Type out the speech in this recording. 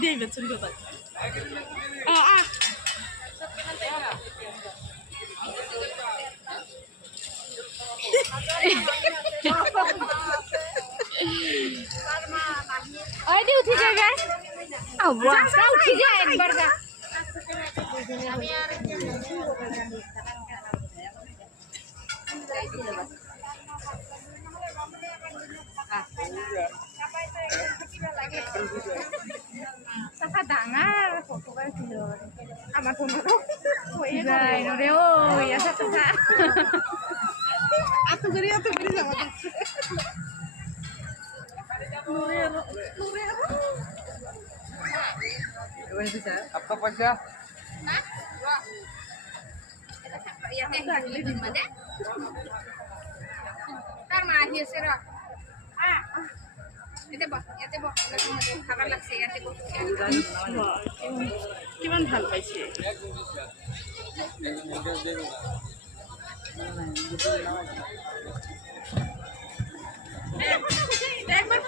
দিয়ে বেচুন কোথায় ওইদি উঠি যাবে উঠি যায় একবার গা ডাঙৰ আমাৰ ৰে ঐ আছে আতো করে যাওয়া आपका पैसा তার মা আহি আছে ৰ ইয়াতে বহ খাবার লাগছে ইয়াতে বহ কিমান ভাল পাইছে একবার